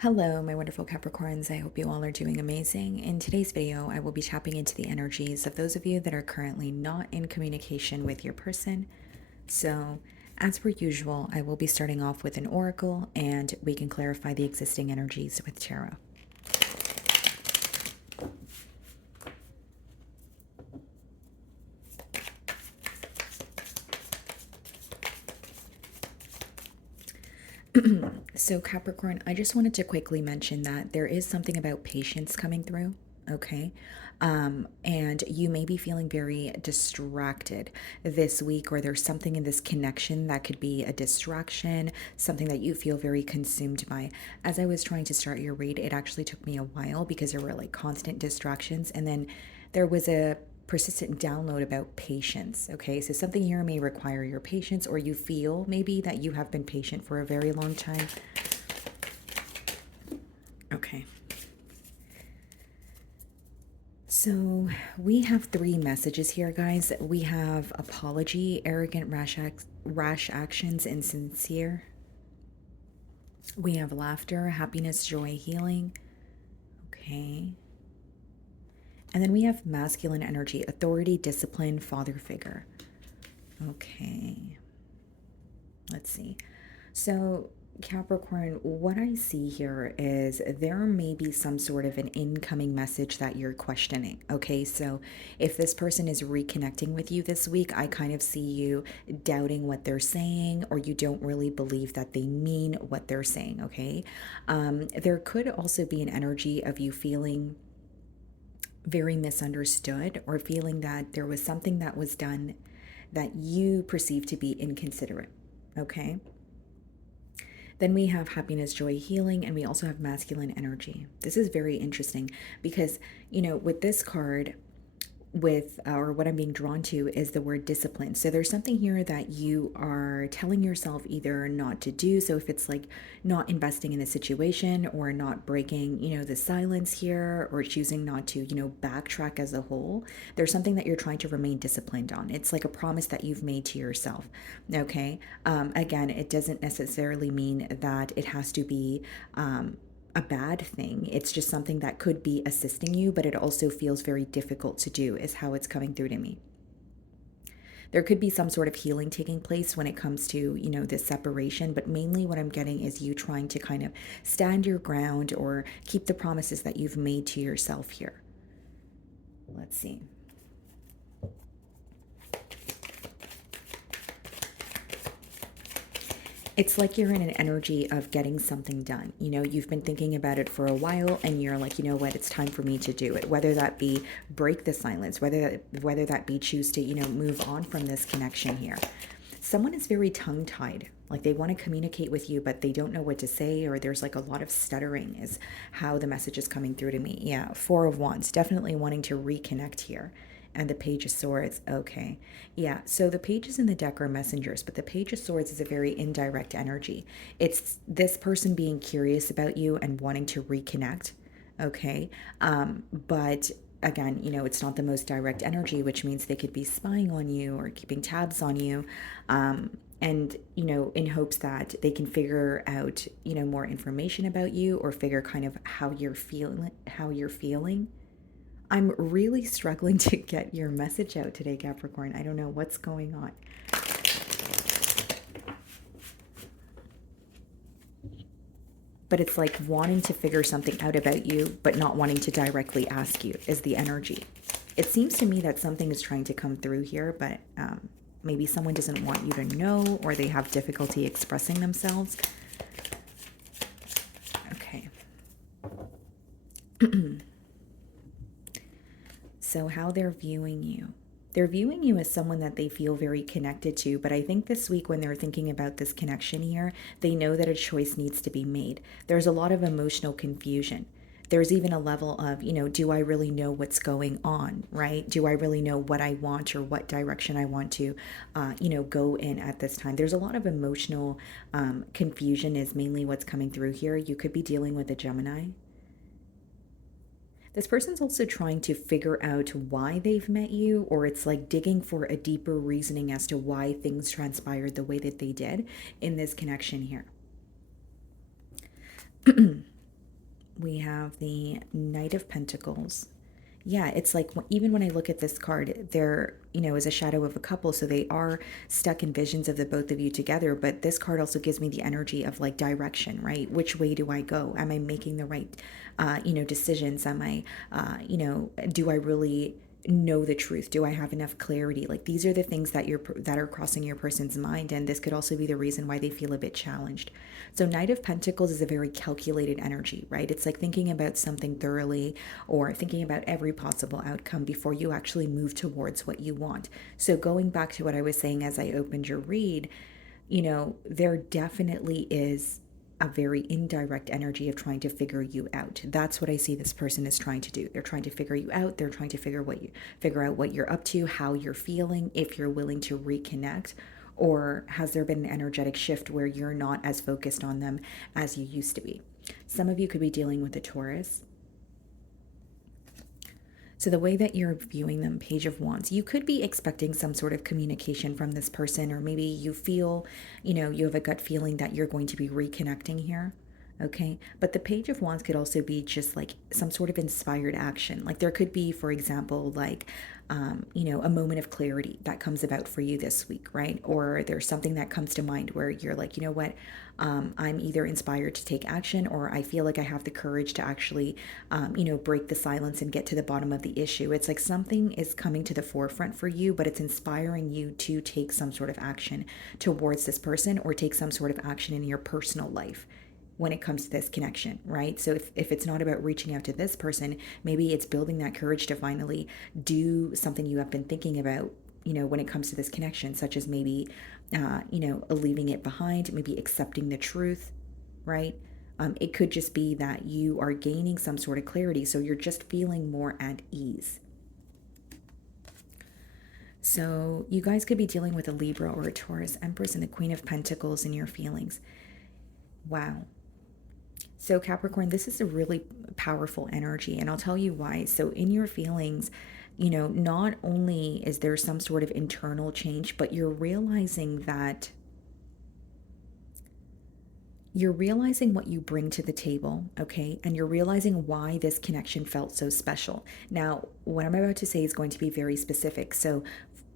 Hello, my wonderful Capricorns. I hope you all are doing amazing. In today's video, I will be tapping into the energies of those of you that are currently not in communication with your person. So, as per usual, I will be starting off with an oracle and we can clarify the existing energies with tarot. So, Capricorn, I just wanted to quickly mention that there is something about patience coming through, okay? And you may be feeling very distracted this week, or there's something in this connection that could be a distraction, something that you feel very consumed by. As I was trying to start your read, it actually took me a while because there were like constant distractions, and then there was a persistent download about patience. Okay, so something here may require your patience, or you feel maybe that you have been patient for a very long time. Okay. So we have three messages here, guys. We have apology, arrogant, rash actions, and sincere. We have laughter, happiness, joy, healing. Okay. And then we have masculine energy, authority, discipline, father figure. Okay. Let's see. So, Capricorn, what I see here is there may be some sort of an incoming message that you're questioning. Okay, so if this person is reconnecting with you this week, I kind of see you doubting what they're saying, or you don't really believe that they mean what they're saying. Okay, there could also be an energy of you feeling very misunderstood, or feeling that there was something that was done that you perceive to be inconsiderate. Okay. Then we have happiness, joy, healing, and we also have masculine energy. This is very interesting because, with this card, or what I'm being drawn to is the word discipline. So there's something here that you are telling yourself either not to do. So if it's like not investing in the situation, or not breaking, the silence here, or choosing not to, backtrack as a whole, there's something that you're trying to remain disciplined on. It's like a promise that you've made to yourself. Okay. Again, it doesn't necessarily mean that it has to be, a bad thing. It's just something that could be assisting you, but it also feels very difficult to do, is how it's coming through to me. There could be some sort of healing taking place when it comes to, this separation, but mainly what I'm getting is you trying to kind of stand your ground or keep the promises that you've made to yourself here. Let's see. It's like you're in an energy of getting something done. You've been thinking about it for a while and you're like, you know what, it's time for me to do it. Whether that be break the silence, whether that be choose to, move on from this connection here. Someone is very tongue-tied. Like they want to communicate with you, but they don't know what to say, or there's like a lot of stuttering is how the message is coming through to me. Yeah, Four of Wands, definitely wanting to reconnect here. And the Page of Swords. Okay. Yeah. So the pages in the deck are messengers, but the Page of Swords is a very indirect energy. It's this person being curious about you and wanting to reconnect. Okay. But again, it's not the most direct energy, which means they could be spying on you or keeping tabs on you. And in hopes that they can figure out, more information about you, or figure kind of how you're feeling. I'm really struggling to get your message out today, Capricorn. I don't know what's going on. But it's like wanting to figure something out about you, but not wanting to directly ask you is the energy. It seems to me that something is trying to come through here, but maybe someone doesn't want you to know, or they have difficulty expressing themselves. Okay. So how they're viewing you. They're viewing you as someone that they feel very connected to, but I think this week when they're thinking about this connection here, they know that a choice needs to be made. There's a lot of emotional confusion. There's even a level of, do I really know what's going on, right? Do I really know what I want, or what direction I want to, go in at this time? There's a lot of emotional confusion is mainly what's coming through here. You could be dealing with a Gemini. This person's also trying to figure out why they've met you, or it's like digging for a deeper reasoning as to why things transpired the way that they did in this connection here. have the Knight of Pentacles. Yeah, it's like even when I look at this card, they're, as a shadow of a couple. So they are stuck in visions of the both of you together. But this card also gives me the energy of like direction, right? Which way do I go? Am I making the right, decisions? Am I, do I really know the truth? Do I have enough clarity? Like these are the things that are crossing your person's mind, and this could also be the reason why they feel a bit challenged. So Knight of Pentacles is a very calculated energy, right? It's like thinking about something thoroughly or thinking about every possible outcome before you actually move towards what you want. So going back to what I was saying as I opened your read, there definitely is a very indirect energy of trying to figure you out. That's what I see this person is trying to do. They're trying to figure you out. They're trying to figure out what you're up to, how you're feeling, if you're willing to reconnect, or has there been an energetic shift where you're not as focused on them as you used to be. Some of you could be dealing with a Taurus. So, the way that you're viewing them, Page of Wands, you could be expecting some sort of communication from this person, or maybe you feel, you have a gut feeling that you're going to be reconnecting here. Okay. But the Page of Wands could also be just like some sort of inspired action. Like there could be, for example, like, a moment of clarity that comes about for you this week, right? Or there's something that comes to mind where you're like, you know what, I'm either inspired to take action, or I feel like I have the courage to actually, break the silence and get to the bottom of the issue. It's like something is coming to the forefront for you, but it's inspiring you to take some sort of action towards this person or take some sort of action in your personal life when it comes to this connection, right? So if it's not about reaching out to this person, maybe it's building that courage to finally do something you have been thinking about, when it comes to this connection, such as maybe, leaving it behind, maybe accepting the truth, right? It could just be that you are gaining some sort of clarity, so you're just feeling more at ease. So you guys could be dealing with a Libra or a Taurus, Empress, and the Queen of Pentacles in your feelings. Wow. So, Capricorn, this is a really powerful energy, and I'll tell you why. So, in your feelings, not only is there some sort of internal change, but you're realizing what you bring to the table, okay? And you're realizing why this connection felt so special. Now, what I'm about to say is going to be very specific. So,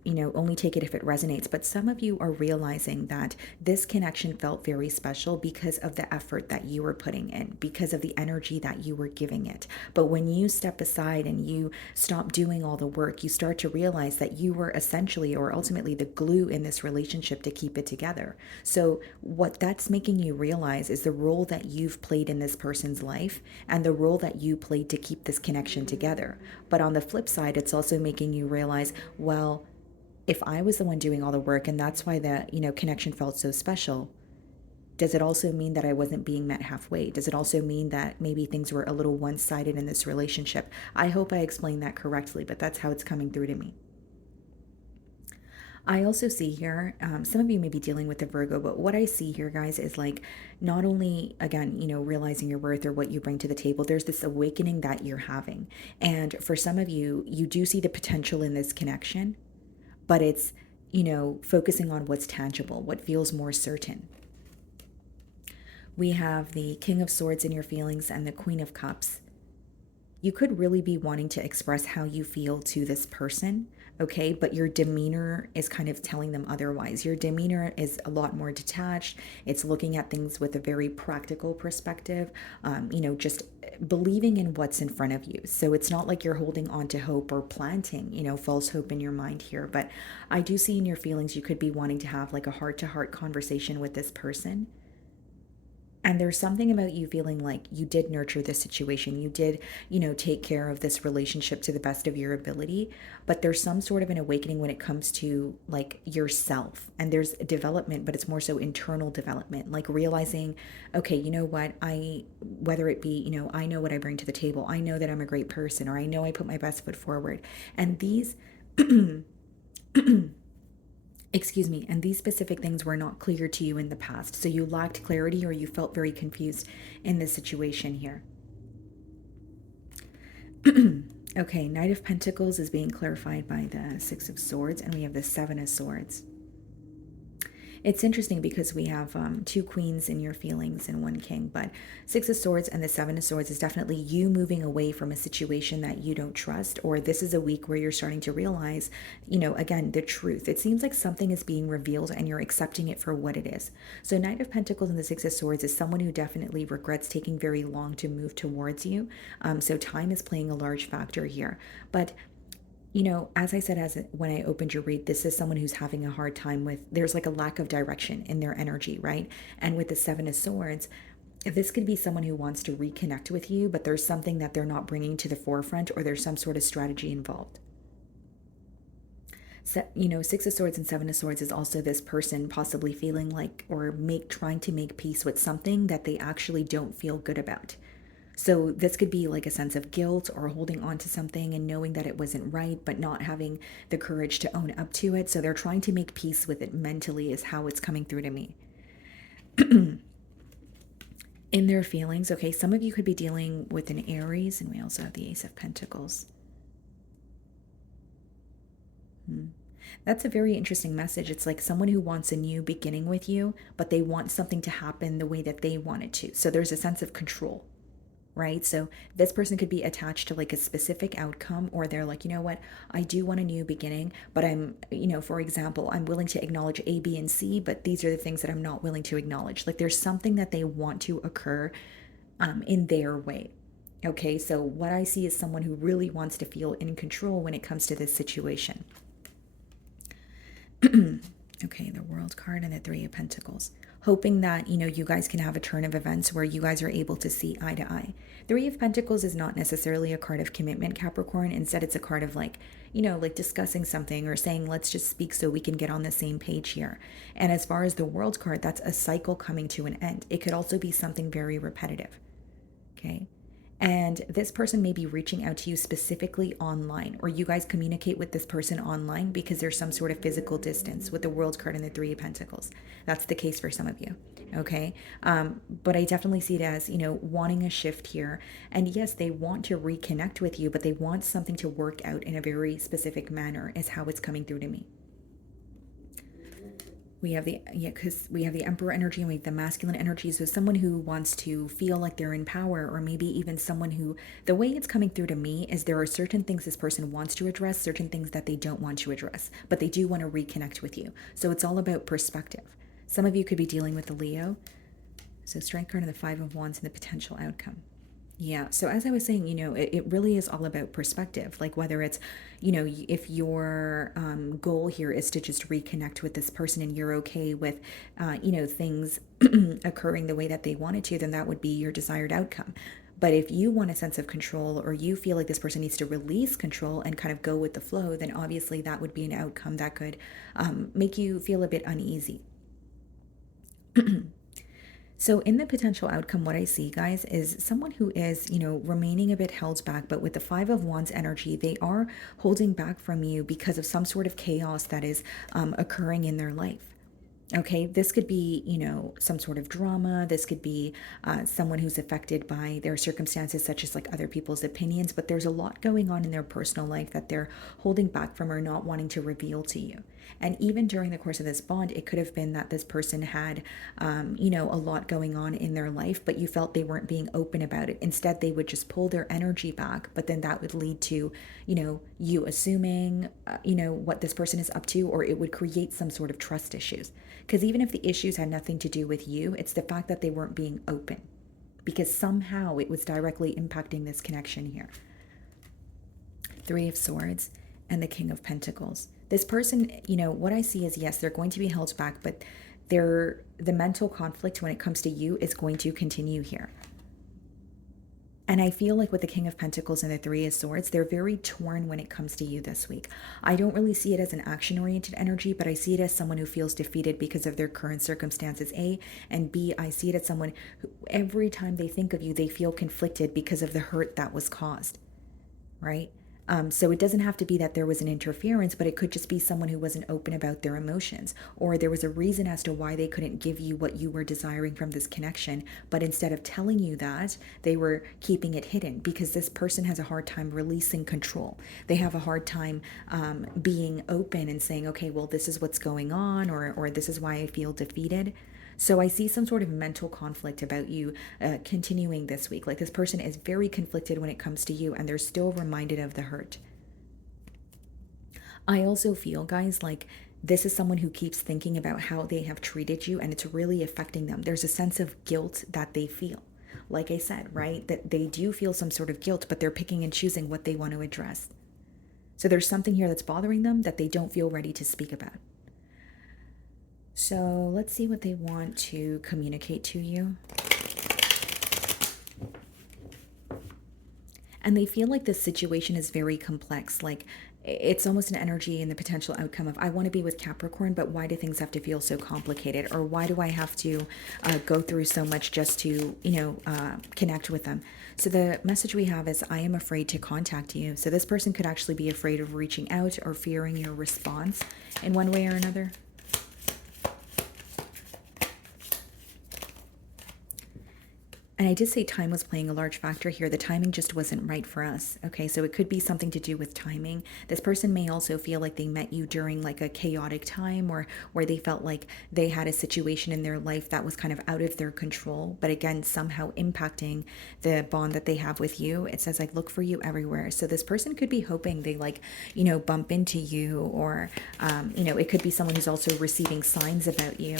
only take it if it resonates. But some of you are realizing that this connection felt very special because of the effort that you were putting in, because of the energy that you were giving it. But when you step aside and you stop doing all the work, you start to realize that you were essentially or ultimately the glue in this relationship to keep it together. So, what that's making you realize is the role that you've played in this person's life and the role that you played to keep this connection together. But on the flip side, it's also making you realize, well, if I was the one doing all the work and that's why the, connection felt so special, does it also mean that I wasn't being met halfway? Does it also mean that maybe things were a little one-sided in this relationship? I hope I explained that correctly, but that's how it's coming through to me. I also see here, some of you may be dealing with the Virgo, but what I see here, guys, is like not only, again, realizing your worth or what you bring to the table, there's this awakening that you're having. And for some of you, you do see the potential in this connection, but it's, focusing on what's tangible, what feels more certain. We have the King of Swords in your feelings and the Queen of Cups. You could really be wanting to express how you feel to this person, okay? But your demeanor is kind of telling them otherwise. Your demeanor is a lot more detached. It's looking at things with a very practical perspective, just believing in what's in front of you. So it's not like you're holding on to hope or planting, false hope in your mind here. But I do see in your feelings you could be wanting to have like a heart-to-heart conversation with this person. And there's something about you feeling like you did nurture this situation. You did, take care of this relationship to the best of your ability. But there's some sort of an awakening when it comes to like yourself. And there's development, but it's more so internal development, like realizing, okay, you know what, whether it be, I know what I bring to the table. I know that I'm a great person, or I know I put my best foot forward. And these, excuse me, and these specific things were not clear to you in the past. So you lacked clarity or you felt very confused in this situation here. Okay, Knight of Pentacles is being clarified by the Six of Swords, and we have the Seven of Swords. It's interesting because we have two queens in your feelings and one king, but Six of Swords and the Seven of Swords is definitely you moving away from a situation that you don't trust, or this is a week where you're starting to realize, again, the truth. It seems like something is being revealed and you're accepting it for what it is. So, Knight of Pentacles and the Six of Swords is someone who definitely regrets taking very long to move towards you. So, time is playing a large factor here. But as I said, when I opened your read, this is someone who's having a hard time with, there's like a lack of direction in their energy, right? And with the Seven of Swords, this could be someone who wants to reconnect with you, but there's something that they're not bringing to the forefront, or there's some sort of strategy involved. So, Six of Swords and Seven of Swords is also this person possibly feeling like, or trying to make peace with something that they actually don't feel good about. So this could be like a sense of guilt or holding on to something and knowing that it wasn't right, but not having the courage to own up to it. So they're trying to make peace with it mentally, is how it's coming through to me. In their feelings, okay, some of you could be dealing with an Aries, and we also have the Ace of Pentacles. That's a very interesting message. It's like someone who wants a new beginning with you, but they want something to happen the way that they want it to. So there's a sense of control, right? So this person could be attached to like a specific outcome, or they're like, you know what, I do want a new beginning, but for example, I'm willing to acknowledge A, B, and C, but these are the things that I'm not willing to acknowledge. Like there's something that they want to occur in their way. Okay, so what I see is someone who really wants to feel in control when it comes to this situation. Okay, the World card and the Three of Pentacles. Hoping that, you guys can have a turn of events where you guys are able to see eye to eye. Three of Pentacles is not necessarily a card of commitment, Capricorn. Instead, it's a card of like discussing something or saying, let's just speak so we can get on the same page here. And as far as the World card, that's a cycle coming to an end. It could also be something very repetitive. Okay. And this person may be reaching out to you specifically online, or you guys communicate with this person online because there's some sort of physical distance with the World card and the Three of Pentacles. That's the case for some of you. Okay. But I definitely see it as, wanting a shift here. And yes, they want to reconnect with you, but they want something to work out in a very specific manner, is how it's coming through to me. We have because we have the Emperor energy and we have the masculine energy. So someone who wants to feel like they're in power, or maybe even someone who, the way it's coming through to me is there are certain things this person wants to address, certain things that they don't want to address, but they do want to reconnect with you. So it's all about perspective. Some of you could be dealing with the Leo. So Strength card and the Five of Wands and the potential outcome. Yeah. So as I was saying, it really is all about perspective. Like whether it's, if your goal here is to just reconnect with this person and you're okay with, things occurring the way that they wanted to, then that would be your desired outcome. But if you want a sense of control, or you feel like this person needs to release control and kind of go with the flow, then obviously that would be an outcome that could make you feel a bit uneasy. So in the potential outcome, what I see, guys, is someone who is, remaining a bit held back, but with the Five of Wands energy, they are holding back from you because of some sort of chaos that is occurring in their life. Okay, this could be, some sort of drama. This could be someone who's affected by their circumstances, such as like other people's opinions, but there's a lot going on in their personal life that they're holding back from or not wanting to reveal to you. And even during the course of this bond, it could have been that this person had, a lot going on in their life, but you felt they weren't being open about it. Instead, they would just pull their energy back, but then that would lead to, you assuming, what this person is up to, or it would create some sort of trust issues. Because even if the issues had nothing to do with you, it's the fact that they weren't being open, because somehow it was directly impacting this connection here. Three of Swords and the King of Pentacles. This person, what I see is, yes, they're going to be held back, but the mental conflict when it comes to you is going to continue here. And I feel like with the King of Pentacles and the Three of Swords, they're very torn when it comes to you this week. I don't really see it as an action-oriented energy, but I see it as someone who feels defeated because of their current circumstances, A. And B, I see it as someone who, every time they think of you, they feel conflicted because of the hurt that was caused, right? So it doesn't have to be that there was an interference, but it could just be someone who wasn't open about their emotions, or there was a reason as to why they couldn't give you what you were desiring from this connection. But instead of telling you that, they were keeping it hidden, because this person has a hard time releasing control. They have a hard time being open and saying, okay, well, this is what's going on, or this is why I feel defeated. So I see some sort of mental conflict about you continuing this week. Like, this person is very conflicted when it comes to you, and they're still reminded of the hurt. I also feel, guys, like this is someone who keeps thinking about how they have treated you, and it's really affecting them. There's a sense of guilt that they feel. Like I said, right? That they do feel some sort of guilt, but they're picking and choosing what they want to address. So there's something here that's bothering them that they don't feel ready to speak about. So let's see what they want to communicate to you. And they feel like this situation is very complex. Like, it's almost an energy and the potential outcome of, I want to be with Capricorn, but why do things have to feel so complicated? Or why do I have to go through so much just to, connect with them? So the message we have is, I am afraid to contact you. So this person could actually be afraid of reaching out or fearing your response in one way or another. And I did say time was playing a large factor here. The timing just wasn't right for us. Okay, so it could be something to do with timing. This person may also feel like they met you during like a chaotic time, or where they felt like they had a situation in their life that was kind of out of their control, but again, somehow impacting the bond that they have with you. It says like, look for you everywhere. So this person could be hoping they bump into you, or, it could be someone who's also receiving signs about you.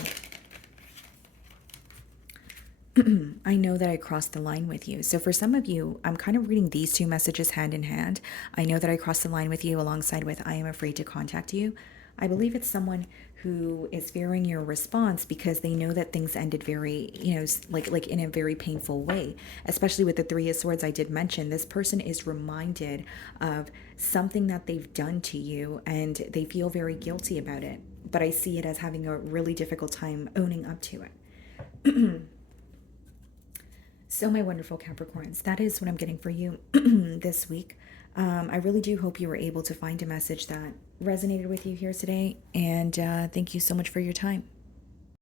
I know that I crossed the line with you. So for some of you, I'm kind of reading these two messages hand in hand. I know that I crossed the line with you alongside with, I am afraid to contact you. I believe it's someone who is fearing your response because they know that things ended very, like in a very painful way. Especially with the Three of Swords I did mention, this person is reminded of something that they've done to you, and they feel very guilty about it. But I see it as having a really difficult time owning up to it. So, my wonderful Capricorns, that is what I'm getting for you this week. I really do hope you were able to find a message that resonated with you here today. And thank you so much for your time.